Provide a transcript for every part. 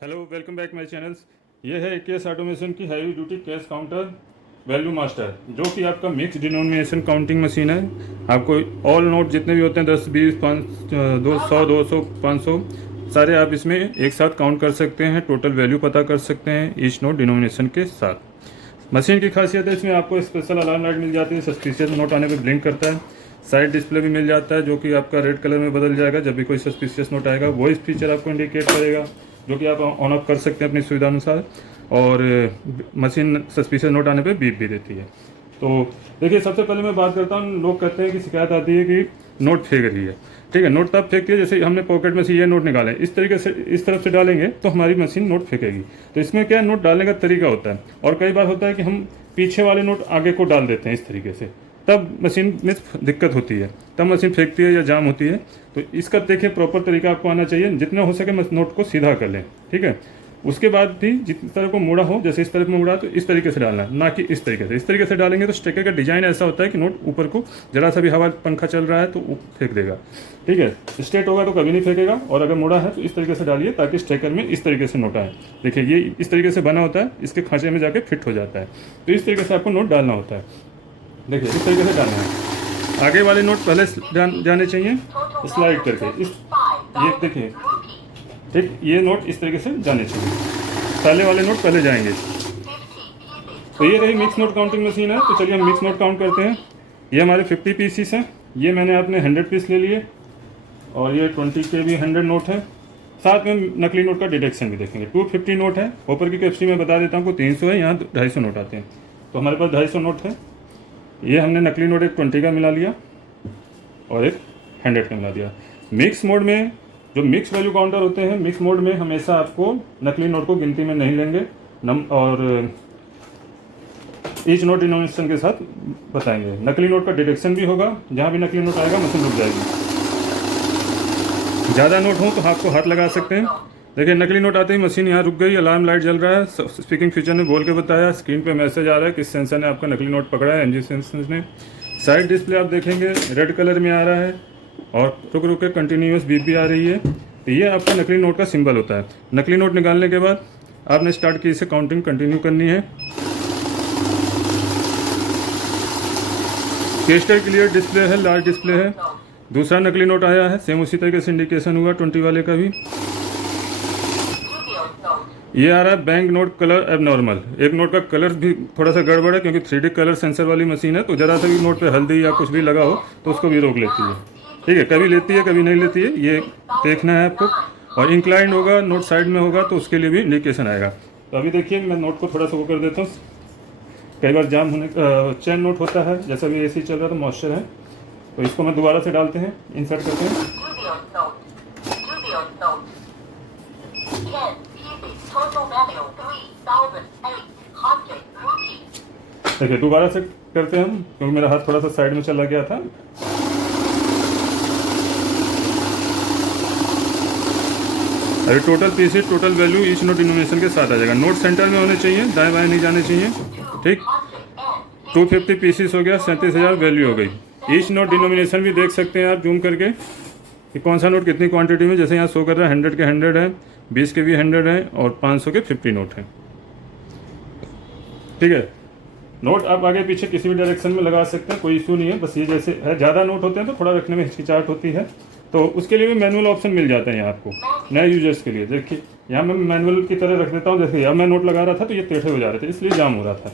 Hello, welcome back my channels. ये है AKS automation की heavy duty cash counter value master, जो कि आपका मिक्स डिनोमिनेशन काउंटिंग मशीन है। आपको ऑल नोट जितने भी होते हैं 10, 20, 5, 200, 200, 500 सारे आप इसमें एक साथ काउंट कर सकते हैं। टोटल वैल्यू पता कर सकते हैं ईच नोट डिनोमिनेशन के साथ। मशीन की खासियत है, इसमें आपको स्पेशल अलार्म लाइट मिल जाती है, सस्पिशियस नोट आने पे ब्लिंक करता है। साइड डिस्प्ले भी मिल जाता है, जो कि आपका रेड कलर में बदल जाएगा जब भी कोई सस्पिशियस नोट आएगा। वॉइस फीचर आपको इंडिकेट करेगा, जो कि आप ऑन ऑफ कर सकते हैं अपनी सुविधा अनुसार। और मशीन सस्पिशियस नोट आने पे बीप भी देती है। तो देखिए, सबसे पहले मैं बात करता हूँ। लोग कहते हैं कि शिकायत आती है कि नोट फेंक रही है। ठीक है, नोट तब फेंकती है जैसे हमने पॉकेट में से ये नोट निकाले, इस तरीके से इस तरफ से डालेंगे तो हमारी मशीन नोट फेंकेगी। तो इसमें क्या है, नोट डालने का तरीका होता है। और कई बार होता है कि हम पीछे वाले नोट आगे को डाल देते हैं इस तरीके से, तब मशीन में दिक्कत होती है, तब मशीन फेंकती है या जाम होती है। तो इसका देखिए प्रॉपर तरीका आपको आना चाहिए, जितना हो सके नोट को सीधा कर लें। ठीक है, उसके बाद भी जिस तरह को मुड़ा हो, जैसे इस तरफ में मुड़ा तो इस तरीके से डालना है, ना कि इस तरीके से। इस तरीके से डालेंगे तो स्ट्रेकर का डिजाइन ऐसा होता है कि नोट ऊपर को जरा सा भी हवा पंखा चल रहा है तो फेंक देगा। ठीक है, स्ट्रेट होगा तो कभी नहीं फेंकेगा। और अगर मुड़ा है तो इस तरीके से डालिए ताकि स्ट्रेकर में इस तरीके से नोट आए। देखिए, ये इस तरीके से बना होता है, इसके खांचे में जाके फिट हो जाता है। तो इस तरीके से आपको नोट डालना होता है। देखिए, इस तरीके से डालना है। आगे वाले नोट पहले जाने चाहिए स्लाइड करके। इस ये देखिए, ठीक, ये नोट इस तरीके से जाने चाहिए। पहले वाले नोट पहले जाएंगे। तो ये रही मिक्स नोट काउंटिंग मशीन है। तो चलिए हम मिक्स नोट काउंट करते हैं। ये हमारे 50 पीसीस हैं। ये मैंने अपने 100 पीस ले लिए, और ये 20 के भी 100 नोट है। साथ में नकली नोट का डिटेक्शन भी देखेंगे। 250 नोट है। ऊपर की कैपेसिटी में बता देता हूँ, 300 है, यहाँ 250 नोट आते हैं। तो हमारे पास 250 नोट है। ये हमने नकली नोट एक 20 का मिला लिया और एक 100 का मिला दिया। मिक्स मोड में जो मिक्स वैल्यू काउंटर होते हैं, मिक्स मोड में हमेशा आपको नकली नोट को गिनती में नहीं लेंगे और ईच नोट डिनोमिनेशन के साथ बताएंगे। नकली नोट का डिटेक्शन भी होगा, जहाँ भी नकली नोट आएगा मशीन रुक जाएगी। ज़्यादा नोट हो तो हाथ को हाथ लगा सकते हैं। देखिए, नकली नोट आते ही मशीन यहाँ रुक गई, अलार्म लाइट जल रहा है। स्पीकिंग फीचर ने बोल के बताया, स्क्रीन पे मैसेज आ रहा है किस सेंसर ने आपका नकली नोट पकड़ा है, एनजी सेंसर ने। साइड डिस्प्ले आप देखेंगे रेड कलर में आ रहा है, और रुक रुक के कंटिन्यूस बीप भी आ रही है। तो ये आपका नकली नोट का सिंबल होता है। नकली नोट निकालने के बाद आपने स्टार्ट की से काउंटिंग कंटिन्यू करनी है। क्रिस्टल क्लियर डिस्प्ले है, लार्ज डिस्प्ले है। दूसरा नकली नोट आया है, सेम उसी तरीके से इंडिकेशन हुआ 20 वाले का भी। ये आ रहा है बैंक नोट कलर एबनॉर्मल। एक नोट का कलर भी थोड़ा सा गड़बड़ है, क्योंकि 3D कलर सेंसर वाली मशीन है। तो ज़रा सा भी नोट पे हल्दी या कुछ भी लगा हो तो उसको भी रोक लेती है। ठीक है, कभी लेती है कभी नहीं लेती है, ये देखना है आपको। और इंक्लाइंड होगा, नोट साइड में होगा तो उसके लिए भी इंडिकेशन आएगा। तो अभी देखिए, मैं नोट को थोड़ा सा वो कर देता हूँ। कई बार जाम होने चैन नोट होता है, जैसा भी AC चल रहा है तो मॉइस्चर है। तो इसको मैं दोबारा से डालते हैं, इंसर्ट करते हैं। देखिए, दोबारा से करते हैं हम, क्योंकि मेरा हाथ थोड़ा सा साइड में चला गया था। अभी total PC total value each note denomination के साथ आ जाएगा। नोट सेंटर में होने चाहिए, दाएं बाएं नहीं जाने चाहिए। ठीक, 250 पीसीस हो गया, 37,000 वैल्यू हो गई। ईच नोट डिनोमिनेशन भी देख सकते हैं आप जूम करके कि कौन सा नोट कितनी क्वांटिटी में। जैसे यहाँ शो कर रहा है 100 के 100 है, 20 के भी 100 है, और 500 के 50 नोट हैं। ठीक है, नोट आप आगे पीछे किसी भी डायरेक्शन में लगा सकते हैं, कोई इशू नहीं है। बस ये जैसे है, ज़्यादा नोट होते हैं तो थोड़ा रखने में हिचकिचाहट होती है, तो उसके लिए भी मैनुअल ऑप्शन मिल जाते हैं यहाँ आपको नए यूजर्स के लिए। देखिए, यहाँ मैं मैनुअल की तरह रख देता हूँ। जैसे अब मैं नोट लगा रहा था तो ये टेढ़े हो जा रहे थे, इसलिए जाम हो रहा था।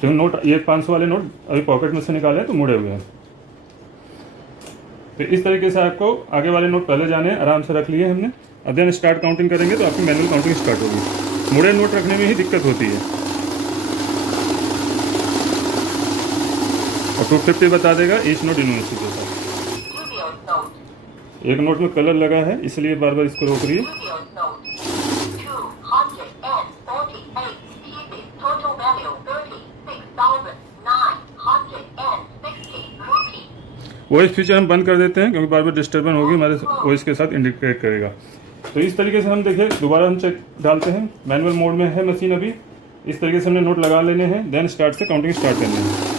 तो नोट, ये 500 वाले नोट अभी पॉकेट में से निकाले तो मुड़े हुए हैं। तो इस तरीके से आपको आगे वाले नोट पहले जाने, आराम से रख लिए हमने। अब देन स्टार्ट काउंटिंग करेंगे तो आपकी मैनुअल काउंटिंग स्टार्ट होगी। मुड़े नोट रखने में ही दिक्कत होती है। और 250 बता देगा ईच नोट डिनोमिनेशन के साथ। एक नोट में कलर लगा है, इसलिए बार बार इसको रोक रही है। वॉइस फीचर हम बंद कर देते हैं, क्योंकि बार बार डिस्टर्बेंस होगी, हमारे वॉइस के साथ इंडिकेट करेगा। तो इस तरीके से हम देखिए, दोबारा हम चेक डालते हैं। मैनुअल मोड में है मशीन अभी। इस तरीके से हमने नोट लगा लेने हैं, देन स्टार्ट से काउंटिंग स्टार्ट करनी है।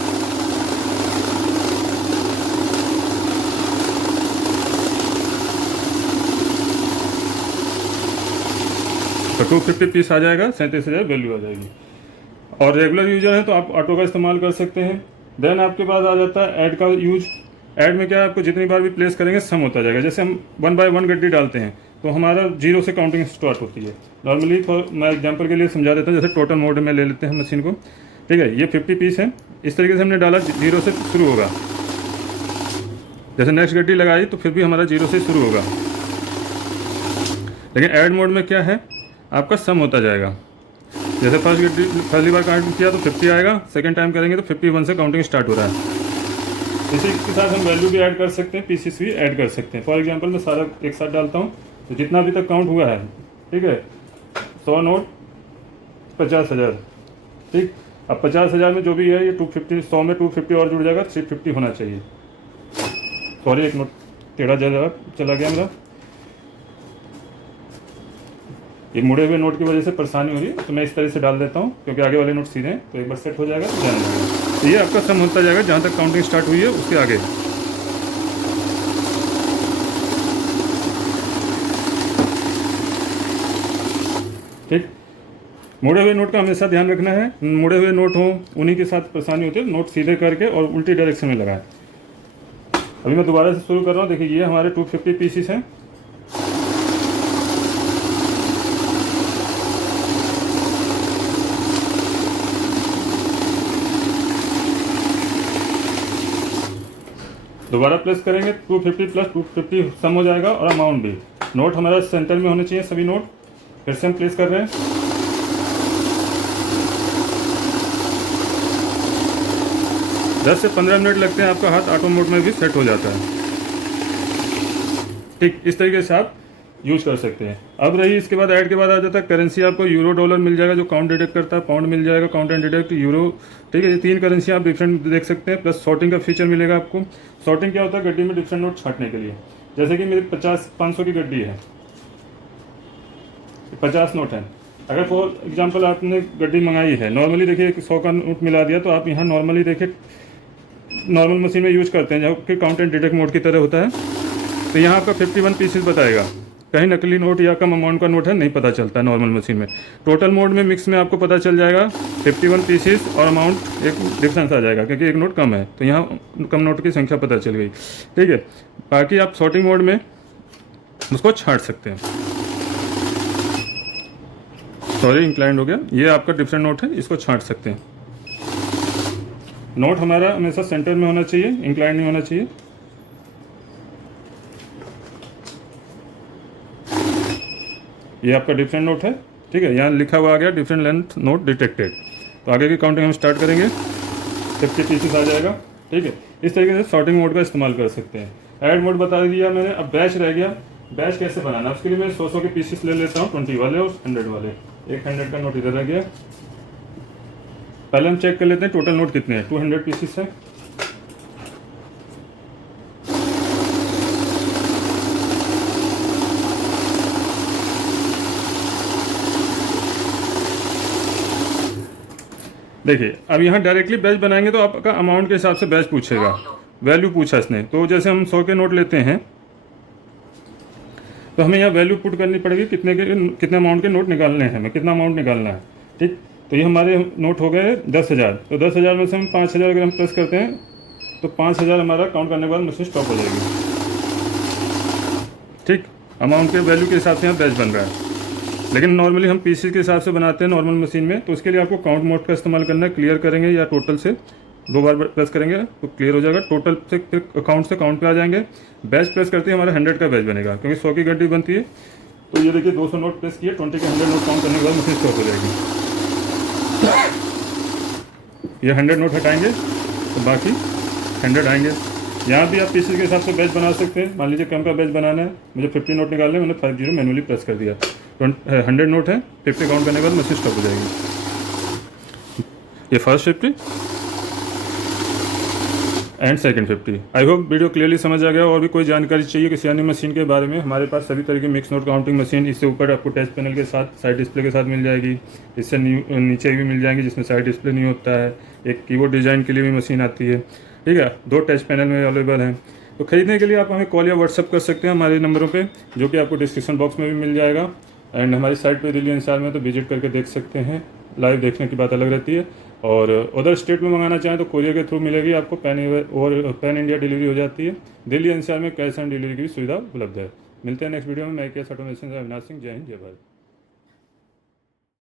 तो 250 पीस आ जाएगा, 37,000 वैल्यू आ जाएगी। और रेगुलर यूजर है तो आप ऑटो का इस्तेमाल कर सकते हैं। देन आपके पास आ जाता है ऐड का यूज। ऐड में क्या है, आपको जितनी बार भी प्लेस करेंगे सम होता जाएगा। जैसे हम 1 बाय 1 गड्डी डालते हैं तो हमारा 0 से काउंटिंग स्टार्ट होती है। नॉर्मली मैं एग्जांपल के लिए समझा देता हूँ। जैसे टोटल मोड में ले लेते हैं मशीन को, ठीक है, ये 50 पीस है, इस तरीके से हमने डाला 0 से शुरू होगा। जैसे नेक्स्ट गड्डी लगाई तो फिर भी हमारा 0 से शुरू होगा। लेकिन ऐड मोड में क्या है, आपका सम होता जाएगा। जैसे फर्स्ट गड्डी पहली बार काउंट किया तो 50 आएगा, सेकंड टाइम करेंगे तो 51 से काउंटिंग स्टार्ट हो रहा है। इसी के साथ हम वैल्यू भी ऐड कर सकते हैं, पीसीस भी ऐड कर सकते हैं। फॉर एग्जांपल मैं सारा एक साथ डालता हूँ तो जितना अभी तक काउंट हुआ है, ठीक है, 100 नोट 50,000, ठीक। अब 50,000 में जो भी है ये 250, 100 में 250 और जुड़ जाएगा, 350 होना चाहिए। सॉरी, एक नोट टेढ़ा चला गया मेरा। ये मुड़े हुए नोट की वजह से परेशानी हो रही है, तो मैं इस तरह से डाल देता हूँ क्योंकि आगे वाले नोट सीधे हैं, तो एक बार सेट हो जाएगा तो जाने लगेगा। तो ये आपका सम होता जाएगा जहाँ तक काउंटिंग स्टार्ट हुई है उसके आगे। ठीक, मुड़े हुए नोट का हमेशा ध्यान रखना है। मुड़े हुए नोट हों उन्हीं के साथ परेशानी होती है, नोट सीधे करके और उल्टी डायरेक्शन में लगाएं। अभी मैं दोबारा से शुरू कर रहा हूँ। देखिए ये हमारे 250 पीसीस हैं। दोबारा प्लेस करेंगे 250 प्लस 250 सम हो जाएगा और अमाउंट भी। नोट हमारा सेंटर में होने चाहिए सभी नोट। फिर से हम प्लेस कर रहे हैं। दस से 15 मिनट लगते हैं, आपका हाथ ऑटो मोड में भी सेट हो जाता है। ठीक, इस तरीके से आप यूज कर सकते हैं। अब रही इसके बाद ऐड के बाद आ जाता है करेंसी। आपको यूरो डॉलर मिल जाएगा जो काउंट डिटेक्ट करता है, पाउंड मिल जाएगा काउंट एंड डिटेक्ट, यूरो, ठीक है। ये 3 करेंसी आप डिफरेंट देख सकते हैं। प्लस सॉर्टिंग का फीचर मिलेगा आपको। सॉर्टिंग क्या होता है, गड्डी में डिफरेंट नोट छांटने के लिए। जैसे कि मेरी 500 की गड्डी है, 50 नोट है। अगर फॉर एग्जाम्पल आपने गड्डी मंगाई है, नॉर्मली देखिए 100 का नोट मिला दिया, तो आप यहाँ नॉर्मली देखिए नॉर्मल मशीन में यूज करते हैं जबकि काउंट एंड डिटेक्ट मोड की तरह होता है। तो यहाँ आपका 51 पीसेस बताएगा। कहीं नकली नोट या कम अमाउंट का नोट है नहीं पता चलता है नॉर्मल मशीन में। टोटल मोड में मिक्स में आपको पता चल जाएगा 51 पीसेस और अमाउंट एक डिफरेंस आ जाएगा क्योंकि एक नोट कम है, तो यहाँ कम नोट की संख्या पता चल गई, ठीक है। बाकी आप सॉर्टिंग मोड में उसको छांट सकते हैं। सॉरी, इंक्लाइंड हो गया। ये आपका डिफरेंट नोट है, इसको छांट सकते हैं। नोट हमारा हमेशा सेंटर में होना चाहिए, इंक्लाइंड नहीं होना चाहिए। ये आपका डिफरेंट नोट है, ठीक है। यहाँ लिखा हुआ आ गया डिफरेंट लेंथ नोट डिटेक्टेड। तो आगे की काउंटिंग हम स्टार्ट करेंगे, 50 पीसेस आ जाएगा, ठीक है। इस तरीके से सॉर्टिंग मोड का इस्तेमाल कर सकते हैं। ऐड मोड बता दिया मैंने। अब बैच रह गया। बैच कैसे बनाना, उसके लिए मैं 100 के पीसेस ले लेता हूँ, 20 वाले और 100 वाले। एक 100 का नोट इधर रह गया। पहले हम चेक कर लेते हैं टोटल नोट कितने हैं। 200 पीसेस है। देखिए अब यहाँ डायरेक्टली बैच बनाएंगे तो आपका अमाउंट के हिसाब से बैच पूछेगा, वैल्यू पूछा इसने। तो जैसे हम 100 के नोट लेते हैं तो हमें यहाँ वैल्यू पुट करनी पड़ेगी, कितने अमाउंट के नोट निकालने हैं, हमें कितना अमाउंट निकालना है, ठीक। तो ये हमारे नोट हो गए 10,000। तो 10,000 में से हम 5,000 अगर हम प्लस करते हैं तो 5,000 हमारा काउंट करने के बाद मशीन स्टॉप हो जाएगी, ठीक। अमाउंट के वैल्यू के हिसाब से यहाँ बैच बन रहा है। लेकिन नॉर्मली हम पीसीस के हिसाब से बनाते हैं नॉर्मल मशीन में, तो उसके लिए आपको काउंट मोड का इस्तेमाल करना है। क्लियर करेंगे या टोटल से 2 बार प्रेस करेंगे तो क्लियर हो जाएगा। टोटल से फिर अकाउंट से काउंट पे आ जाएंगे। बैच प्रेस करते ही हमारा 100 का बैच बनेगा क्योंकि 100 की गड्डी बनती है। तो ये देखिए 200 नोट प्रेस किए, 20 के 100 नोट काउंट करने के बाद मशीन स्टॉप हो जाएगी। ये 100 नोट हटाएंगे तो बाकी 100 आएंगे। यहाँ भी आप पीसीस के हिसाब से बैच बना सकते हैं। मान लीजिए कम का बैच बनाना है, मुझे 50 नोट निकालने, मैंने 50 मैनुअली प्रेस कर दिया। 100 नोट है, 50 काउंट करने के बाद मशीन स्टॉप हो जाएगी। ये first 50 and second 50। I hope video clearly समझ आ गया। और भी कोई जानकारी चाहिए किसी अन्य मशीन के बारे में, हमारे पास सभी तरह की मिक्स नोट काउंटिंग मशीन इससे ऊपर आपको टच पैनल के साथ साइड डिस्प्ले के साथ मिल जाएगी। इससे नीचे भी मिल जाएंगी जिसमें साइड डिस्प्ले नहीं होता है। एक कीबोर्ड डिज़ाइन के लिए भी मशीन आती है, ठीक है। 2 टच पैनल में अवेलेबल हैं। तो खरीदने के लिए आप हमें कॉल या व्हाट्सअप कर सकते हैं हमारे नंबरों पे, जो कि आपको डिस्क्रिप्शन बॉक्स में भी मिल जाएगा। एंड हमारी साइट पे दिल्ली एनसीआर में तो विजिट करके देख सकते हैं। लाइव देखने की बात अलग रहती है। और अदर स्टेट में मंगाना चाहें तो कोरियर के थ्रू मिलेगी आपको, पैन इंडिया डिलीवरी हो जाती है। दिल्ली एनसीआर में कैश ऑन डिलीवरी की सुविधा उपलब्ध है। मिलते हैं नेक्स्ट वीडियो में। मैं केस ऑटोमेशन से अविनाश सिंह। जय हिंद, जय भारत।